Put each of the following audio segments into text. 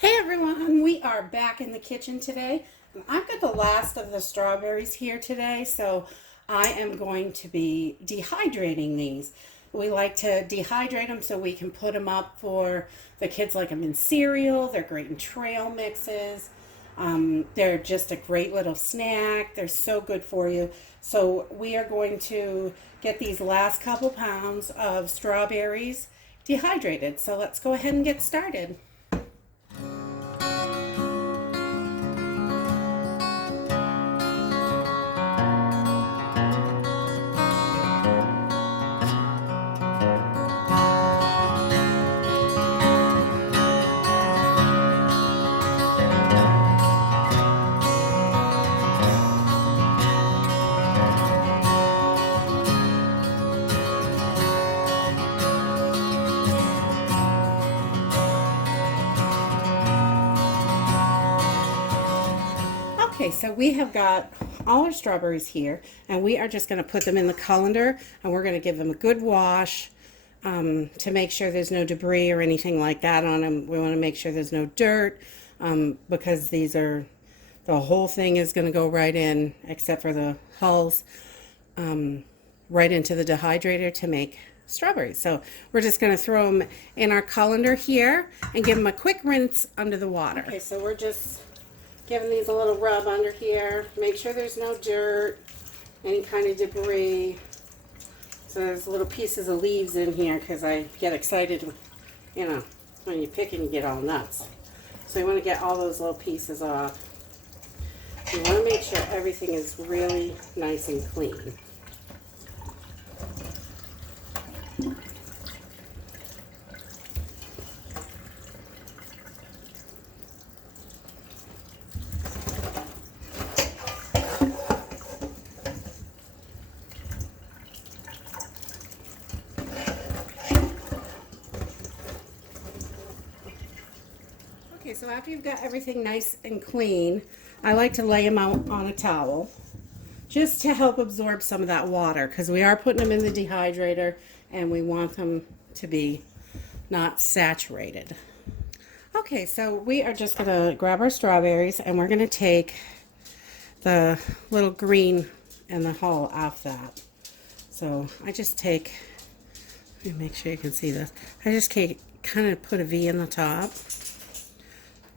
Hey everyone, we are back in the kitchen today. And I've got the last of the strawberries here today, so I am going to be dehydrating these. We like to dehydrate them so we can put them up for the kids, like them in cereal. They're great in trail mixes. They're just a great little snack. They're so good for you. So we are going to get these last couple pounds of strawberries dehydrated. So let's go ahead and get started. Okay, so we have got all our strawberries here, and we are just going to put them in the colander, and we're going to give them a good wash to make sure there's no debris or anything like that on them. We want to make sure there's no dirt because the whole thing is going to go right in, except for the hulls, right into the dehydrator to make strawberries. So we're just going to throw them in our colander here and give them a quick rinse under the water. Okay, so we're just giving these a little rub under here. Make sure there's no dirt, any kind of debris. So there's little pieces of leaves in here because I get excited, when you pick and you get all nuts. So you want to get all those little pieces off. You want to make sure everything is really nice and clean. Okay, so after you've got everything nice and clean, I like to lay them out on a towel just to help absorb some of that water because we are putting them in the dehydrator and we want them to be not saturated. Okay, so we are just going to grab our strawberries and we're going to take the little green and the hull off that. So I just take, let me make sure you can see this. I just kind of put a V in the top.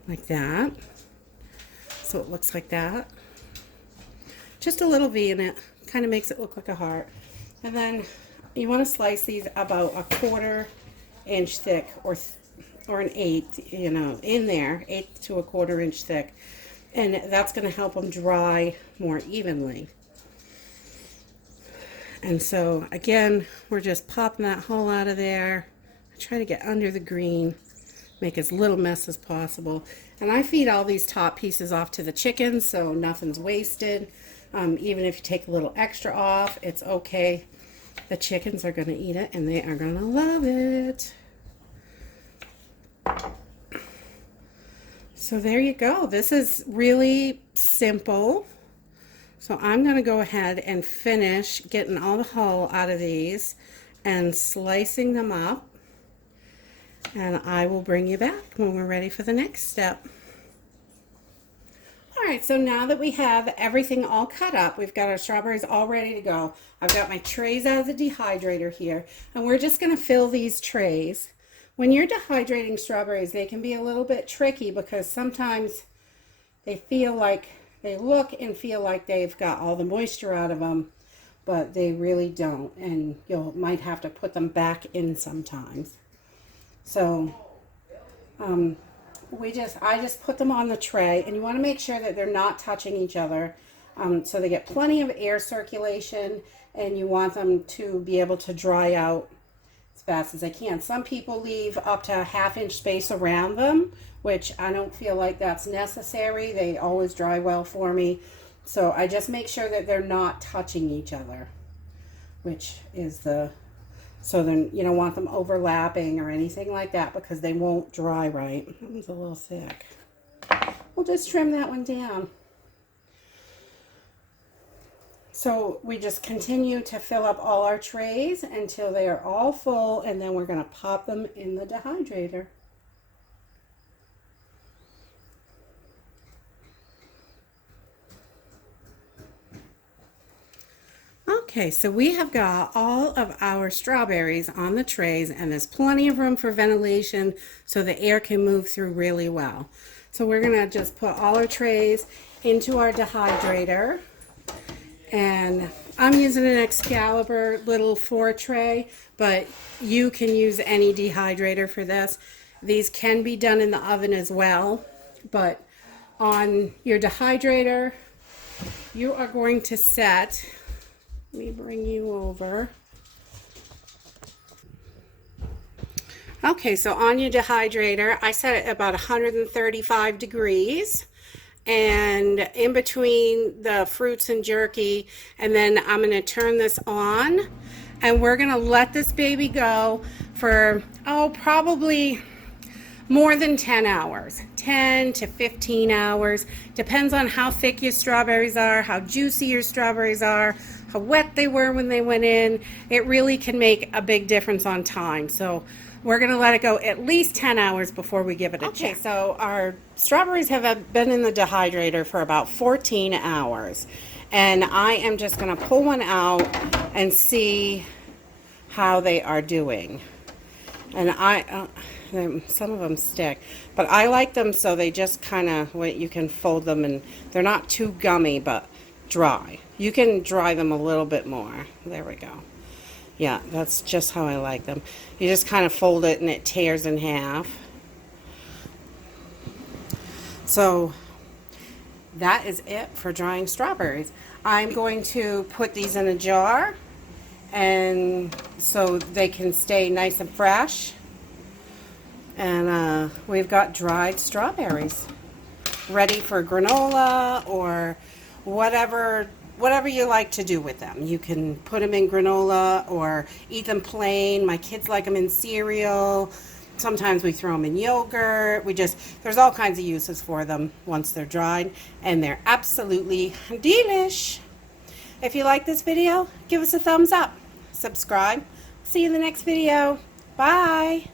Like that. So it looks like that. Just a little V in it. Kind of makes it look like a heart. And then you want to slice these about a 1/4 inch thick or an eighth, in there, 1/8 to a 1/4 inch thick. And that's going to help them dry more evenly. And so again, we're just popping that hull out of there. Try to get under the green. Make as little mess as possible. And I feed all these top pieces off to the chickens so nothing's wasted. Even if you take a little extra off, it's okay. The chickens are going to eat it and they are going to love it. So there you go. This is really simple. So I'm going to go ahead and finish getting all the hull out of these and slicing them up. And I will bring you back when we're ready for the next step. All right, so now that we have everything all cut up, we've got our strawberries all ready to go. I've got my trays out of the dehydrator here, and we're just going to fill these trays. When you're dehydrating strawberries, they can be a little bit tricky because sometimes they look and feel like they've got all the moisture out of them, but they really don't, and you might have to put them back in sometimes. So I just put them on the tray, and you want to make sure that they're not touching each other so they get plenty of air circulation, and you want them to be able to dry out as fast as they can. Some people leave up to a 1/2 inch space around them, which I don't feel like that's necessary. They always dry well for me. So I just make sure that they're not touching each other, which is so then you don't want them overlapping or anything like that because they won't dry right. That one's a little thick. We'll just trim that one down. So we just continue to fill up all our trays until they are all full, and then we're going to pop them in the dehydrator. Okay, so we have got all of our strawberries on the trays, and there's plenty of room for ventilation so the air can move through really well. So we're gonna just put all our trays into our dehydrator, and I'm using an Excalibur little 4 tray, but you can use any dehydrator for this. These can be done in the oven as well, but on your dehydrator, you are going to set, let me bring you over. Okay, so on your dehydrator, I set it about 135 degrees. And in between the fruits and jerky, and then I'm going to turn this on, and we're going to let this baby go for, probably more than 10 hours, 10 to 15 hours. Depends on how thick your strawberries are, how juicy your strawberries are, how wet they were when they went in. It really can make a big difference on time. So we're gonna let it go at least 10 hours before we give it a check. So our strawberries have been in the dehydrator for about 14 hours. And I am just gonna pull one out and see how they are doing. And some of them stick, but I like them so they just kind of, you can fold them and they're not too gummy but dry. You can dry them a little bit more. There we go. Yeah, that's just how I like them. You just kind of fold it and it tears in half. So that is it for drying strawberries. I'm going to put these in a jar, and so they can stay nice and fresh. And we've got dried strawberries ready for granola or whatever you like to do with them. You can put them in granola or eat them plain. My kids like them in cereal. Sometimes we throw them in yogurt. There's all kinds of uses for them once they're dried, and they're absolutely delish. If you like this video, give us a thumbs up. Subscribe. See you in the next video. Bye.